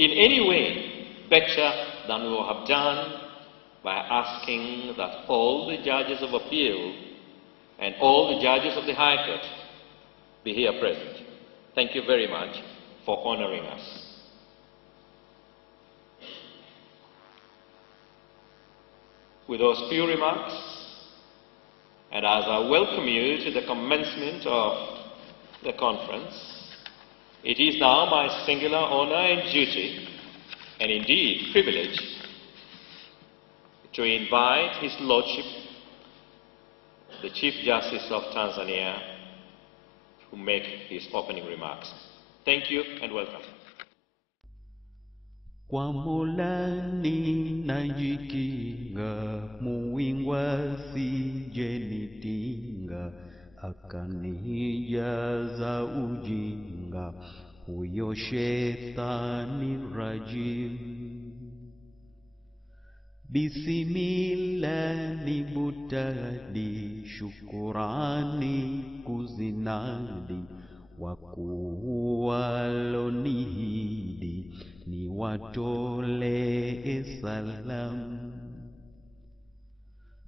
in any way better than we have done by asking that all the judges of appeal and all the judges of the High Court be here present. Thank you very much for honoring us. With those few remarks, and as I welcome you to the commencement of the conference, it is now my singular honor and duty, and indeed privilege, to invite His Lordship, the Chief Justice of Tanzania, to make his opening remarks. Thank you and welcome. Kwa Mulani najikinga, muingwa sijenitinga, akanijaza ujinga, huyo shetani rajim. Bismillani butadi, shukurani kuzinadi, wakuu walonihidi ni watole salamu.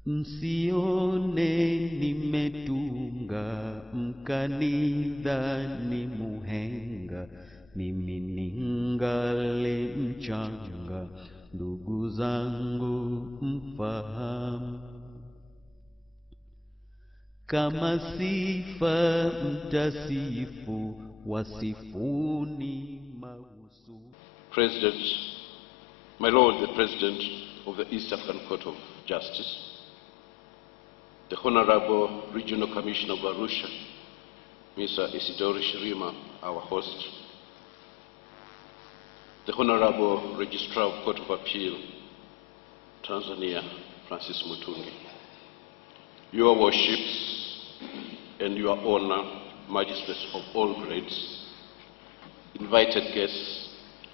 Msione nimetunga, mkanidhani muhenga, mimi ningali mchanga, ndugu zangu mfahamu. Kama sifa mtasifu, wasifuni mausu. President, my Lord, the President of the East African Court of Justice, the Honorable Regional Commissioner of Arusha, Mr. Isidori Shirima, our host, the Honorable Registrar of Court of Appeal, Tanzania, Francis Mutungi, your worships and your honor, magistrates of all grades, invited guests,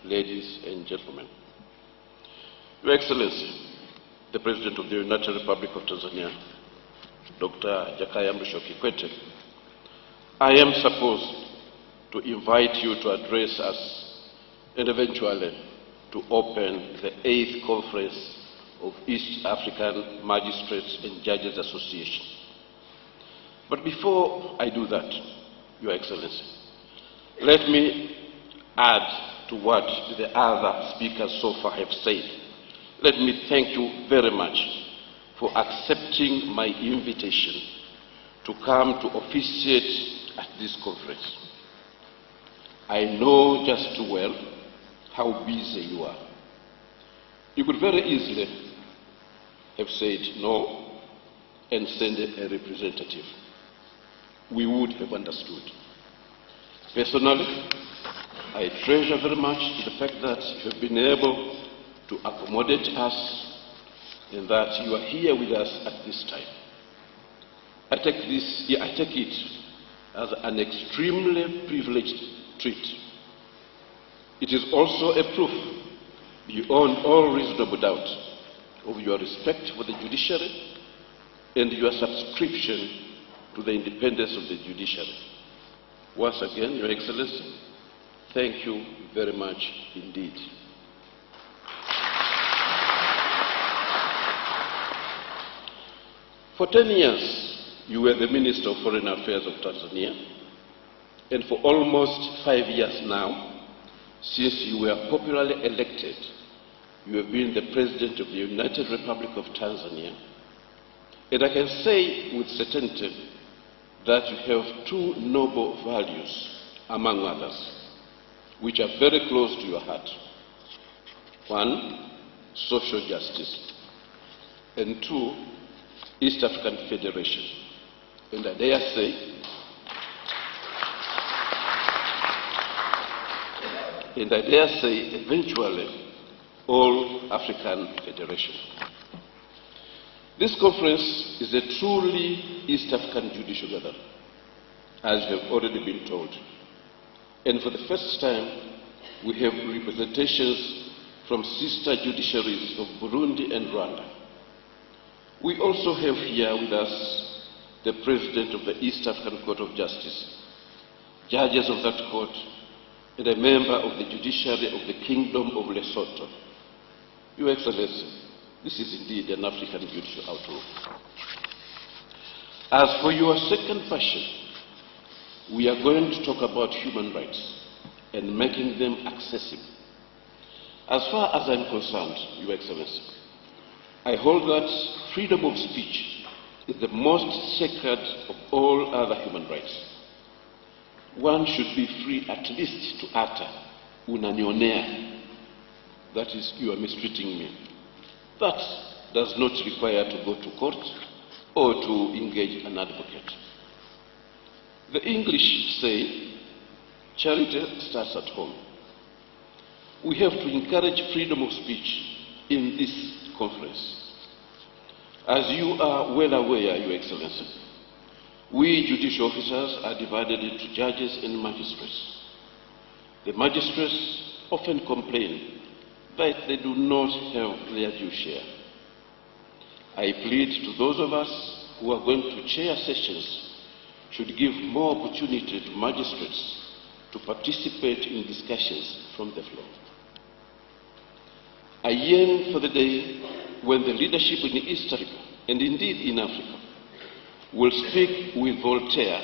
ladies and gentlemen. Your Excellency, the President of the United Republic of Tanzania, Dr. Jakaya Mrisho Kikwete, I am supposed to invite you to address us and eventually to open the 8th Conference of East African Magistrates and Judges Association. But before I do that, Your Excellency, let me add to what the other speakers so far have said. Let me thank you very much for accepting my invitation to come to officiate at this conference. I know just too well how busy you are. You could very easily have said no and send a representative. We would have understood. Personally, I treasure very much the fact that you have been able to accommodate us and that you are here with us at this time. I take it as an extremely privileged treat. It is also a proof, beyond all reasonable doubt, of your respect for the judiciary and your subscription to the independence of the judiciary. Once again, Your Excellency, thank you very much indeed. For 10 years, you were the Minister of Foreign Affairs of Tanzania, and for almost 5 years now, since you were popularly elected, you have been the President of the United Republic of Tanzania. And I can say with certainty that you have two noble values, among others, which are very close to your heart. One, social justice, and two, East African Federation. And I dare say, eventually, all African Federation. This conference is a truly East African judicial gathering, as you have already been told. And for the first time, we have representations from sister judiciaries of Burundi and Rwanda. We also have here with us the President of the East African Court of Justice, judges of that court, and a member of the judiciary of the Kingdom of Lesotho. Your Excellency, this is indeed an African judicial outlook. As for your second question, we are going to talk about human rights and making them accessible. As far as I'm concerned, Your Excellency, I hold that freedom of speech is the most sacred of all other human rights. One should be free at least to utter, unanionea, that is, you are mistreating me. That does not require to go to court or to engage an advocate. The English say, charity starts at home. We have to encourage freedom of speech in this conference. As you are well aware, Your Excellency, we judicial officers are divided into judges and magistrates. The magistrates often complain that they do not have their due share. I plead to those of us who are going to chair sessions should give more opportunity to magistrates to participate in discussions from the floor. I yearn for the day when the leadership in East Africa, and indeed in Africa, will speak with Voltaire,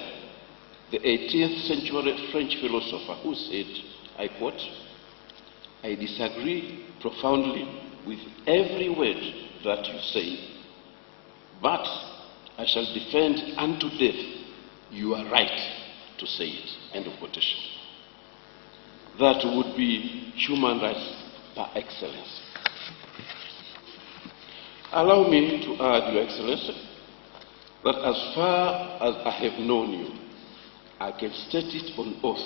the 18th century French philosopher, who said, I quote, "I disagree profoundly with every word that you say, but I shall defend unto death your right to say it." End of quotation. That would be human rights par excellence. Allow me to add, Your Excellency, that as far as I have known you, I can state it on oath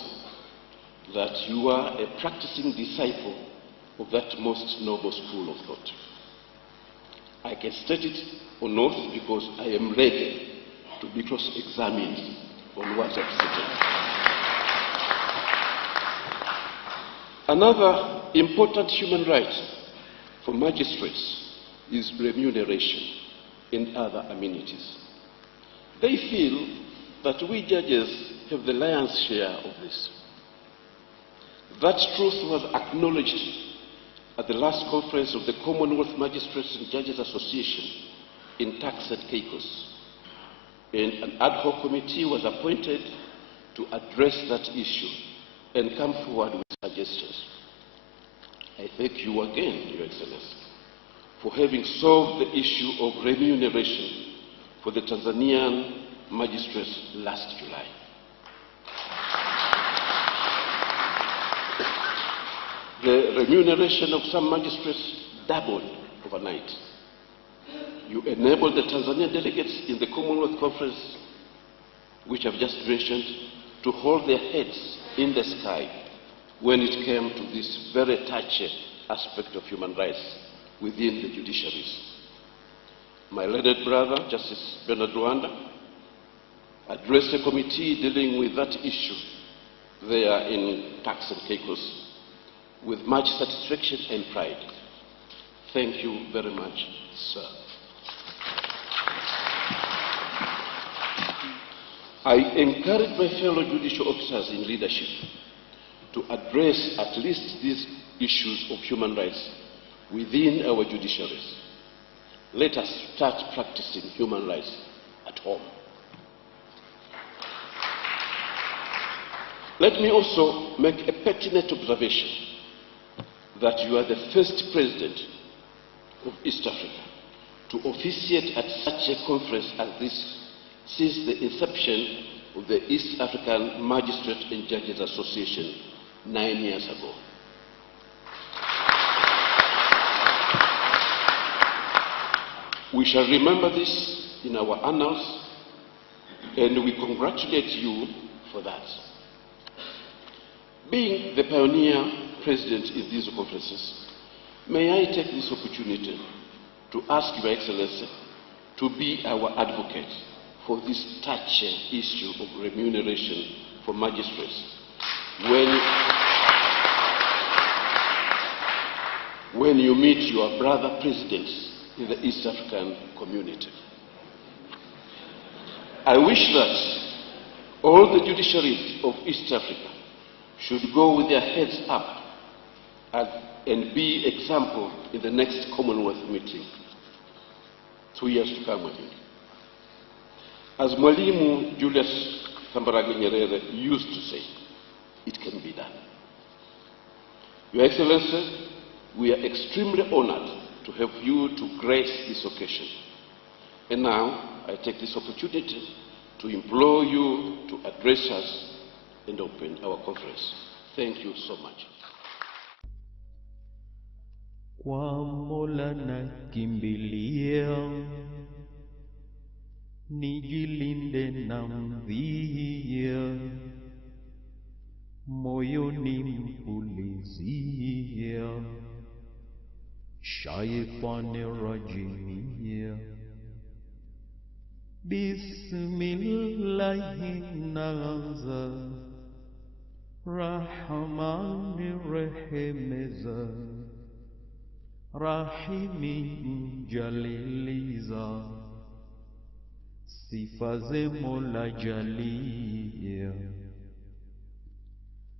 that you are a practicing disciple of that most noble school of thought. I can state it on oath because I am ready to be cross-examined on what I've stated. Another important human right for magistrates is remuneration and other amenities. They feel that we judges have the lion's share of this. That truth was acknowledged at the last conference of the Commonwealth Magistrates and Judges Association in Tax and Caicos, and an ad hoc committee was appointed to address that issue and come forward with suggestions. I thank you again, Your Excellency, for having solved the issue of remuneration for the Tanzanian magistrates last July. The remuneration of some magistrates doubled overnight. You enabled the Tanzanian delegates in the Commonwealth Conference, which I've just mentioned, to hold their heads in the sky when it came to this very touchy aspect of human rights within the judiciaries. My learned brother, Justice Bernard Rwanda, addressed a committee dealing with that issue there in Tax and Caicos with much satisfaction and pride. Thank you very much, sir. I encourage my fellow judicial officers in leadership to address at least these issues of human rights within our judiciaries. Let us start practicing human rights at home. Let me also make a pertinent observation that you are the first president of East Africa to officiate at such a conference as this since the inception of the East African Magistrates and Judges Association 9 years ago. We shall remember this in our annals, and we congratulate you for that. Being the pioneer president in these conferences, may I take this opportunity to ask Your Excellency to be our advocate for this touchy issue of remuneration for magistrates when you meet your brother presidents in the East African community. I wish that all the judiciaries of East Africa should go with their heads up and be example in the next Commonwealth meeting 2 years to come, I think. As Mwalimu Julius Kambarage Nyerere used to say, it can be done. Your Excellency, we are extremely honored to have you to grace this occasion. And now, I take this opportunity to implore you to address us and open our conference. Thank you so much. Kwa Mola nakimbilia, nijilinde na mdhia, moyoni mpulizia, shaitani rajimia. Bismillahirrahmanirrahim, Rahmanirrahim, Rahimi jaliliza, sifa ze Mola jalia,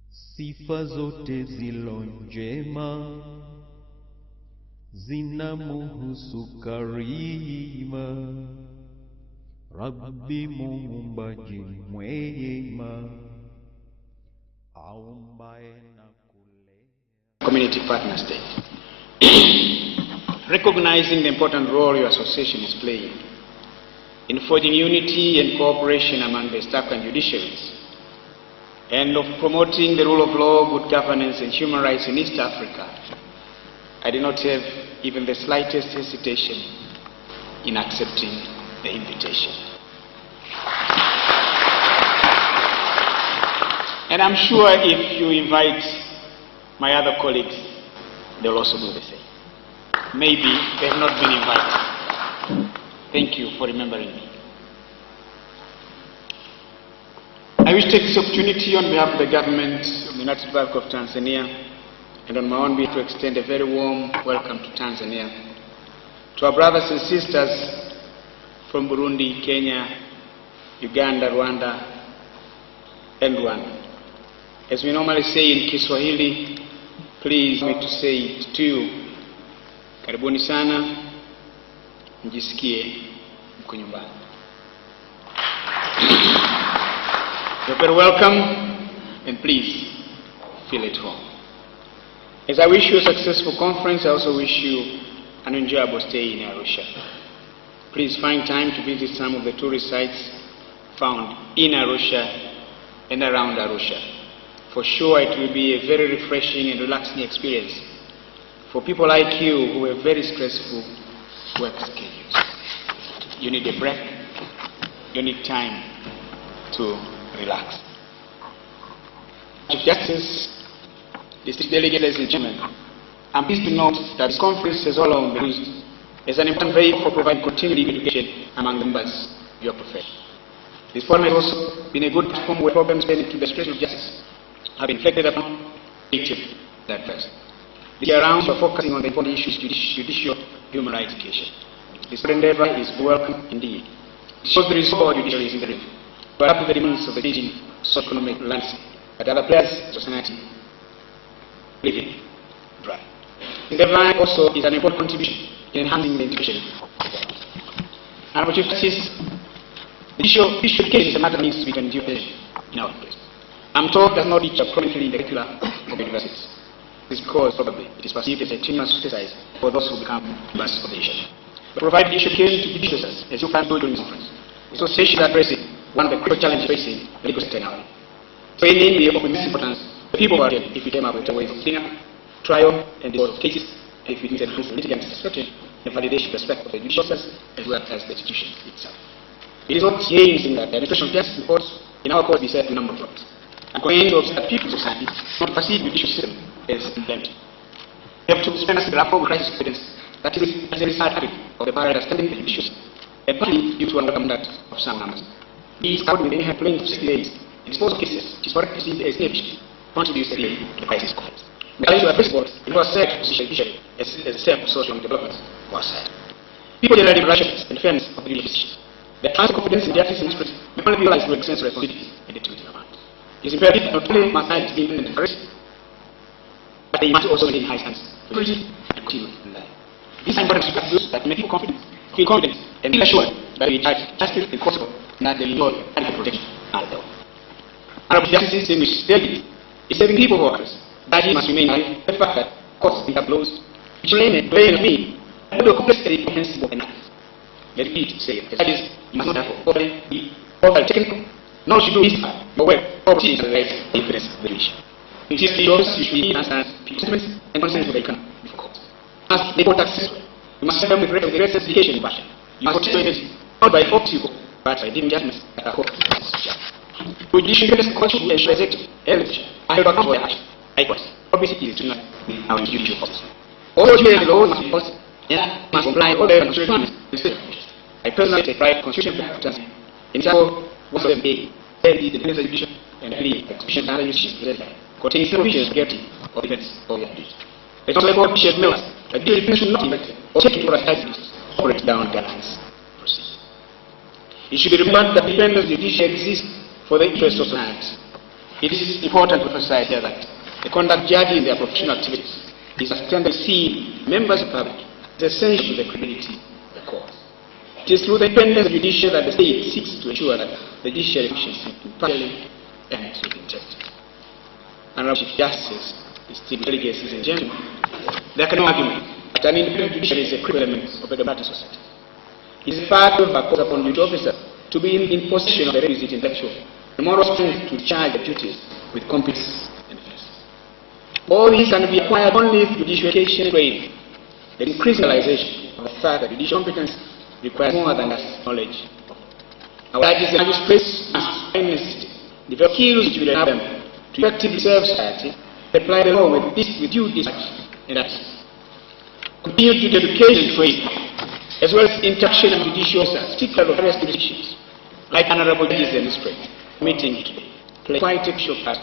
sifa zote zilo njema zinamuhusu karima, Rabbi muumbaji mwema, aumbaye na kulea. Community partner state. Recognizing the important role your association is playing in forging unity and cooperation among the East African judiciaries, and of promoting the rule of law, good governance, and human rights in East Africa, I do not have even the slightest hesitation in accepting the invitation. And I'm sure if you invite my other colleagues, they'll also do the same. Maybe they have not been invited. Thank you for remembering me. I wish to take this opportunity on behalf of the government of the United Republic of Tanzania and on my own behalf to extend a very warm welcome to Tanzania, to our brothers and sisters from Burundi, Kenya, Uganda, Rwanda, and Rwanda. As we normally say in Kiswahili, please me to say it to you. Karibuni sana, mjisikie mko nyumbani. You're very welcome, and please feel at home. As I wish you a successful conference, I also wish you an enjoyable stay in Arusha. Please find time to visit some of the tourist sites found in Arusha and around Arusha. For sure, it will be a very refreshing and relaxing experience for people like you who have very stressful work schedules. You need a break. You need time to relax. Chief Justice, District Delegate, ladies and gentlemen, I'm pleased to note that this conference has all along been used as an important vehicle for providing continuing education among the members of your profession. This forum has also been a good platform where problems related to the restoration of justice have been reflected upon that first. This year round, we're focusing on the important issues judicial human rights education. This endeavor is welcome indeed. It shows the resolve of judiciary is in the room. We're up to the demands of the changing socio-economic landscape that other players in society live in. Right. This endeavor also is an important contribution in enhancing the integration. And Chief Justice, the issue of education is a matter that needs to be continued in our place. I'm told does not feature prominently in the curricula of universities. This is because probably it is perceived as a tenuous exercise for those who become members of the nation. To provide education to judiciaries, as you can do during this conference, the association is addressing one of the critical challenges facing the legal system now. Training will be of immense importance. The people are here if we came up with a way of cleaning up, trial, and dispose of cases, and if we need to enhance the litigant satisfaction and validation respect of the judicial process as well as the institution itself. It is not changing that the administration of justice reports in our court be said to a number of problems. And going to observe that people in society not perceive the judicial system as implemented. We have to spend a graph of crisis evidence that is as a result of the barrier standing the judicial system, and partly due to an that of some numbers. These coupled with any plain of 60 days, the disposal of cases, which is correctly perceived as inefficient, contributes to the crisis conference. We are to address what it was said to judiciary as a step of social development was said. People generally rationalize and fairness of the judicial system. Their trust confidence in justice and justice may only be realized through extensive responsibility and activity of hand. It is imperative not only must I be independent and courage, but they must also maintain high standards of purity and continuity in life. These are important attributes that make people feel confident and feel assured that they judge justice in court and that they enjoy adequate protection and help. Honorable Justices in which they is saving people for others. That he must remain high, the fact that courts think closed, which remain and me, and the complexity comprehensible enough. Let me say it. That is, you must not have overly be overly technical, nor should do this, but well, property is the right influence of the issue. It is yours, you should be understand people's sentiments and concerns with the economy before court. As they court successful, you must serve them with great certification and passion. You must portray it not by optical, but by giving judgments that are court. To judicial independence, court should ensure executive, election, I have account for their action. Likewise, obviously is to not our judicial process. All those the law must be enforced and must comply with all the constitutional requirements. I personally take pride in constitutional practices. In example, one of them being the defense education and the execution and other institutions containing some provisions guarantee of defense of the abuse. It also therefore appreciate members that the defense should not be elected or taken for activities operate down guidelines procedure. It should be remembered that independence of the judiciary exists for the interest of society. It is important to emphasize here that the conduct judging their professional activities is a standard seen members of the public is essential to the credibility of the court. It is through the independence of the judiciary that the state seeks to ensure that the judiciary functions impartially and with integrity. Honorable Chief Justice, distinguished delegates and gentlemen, there can no argument that an independent judiciary is a critical element of a democratic society. It is part of a call upon duty officer to be in possession of the requisite intellectual and moral strength to charge the duties with competence and efficiency. All these can be acquired only through judicial education training. The increasing realization of the fact that judicial competence requires more than just knowledge. Our judges and magistrates must find necessity, develop skills which will enable them to effectively serve society, apply the law with due dispatch and accuracy. Continue to education training, as well as interaction of judicial officers, particularly of various jurisdictions, like honorable judges and magistrates, meeting today, play quite a crucial part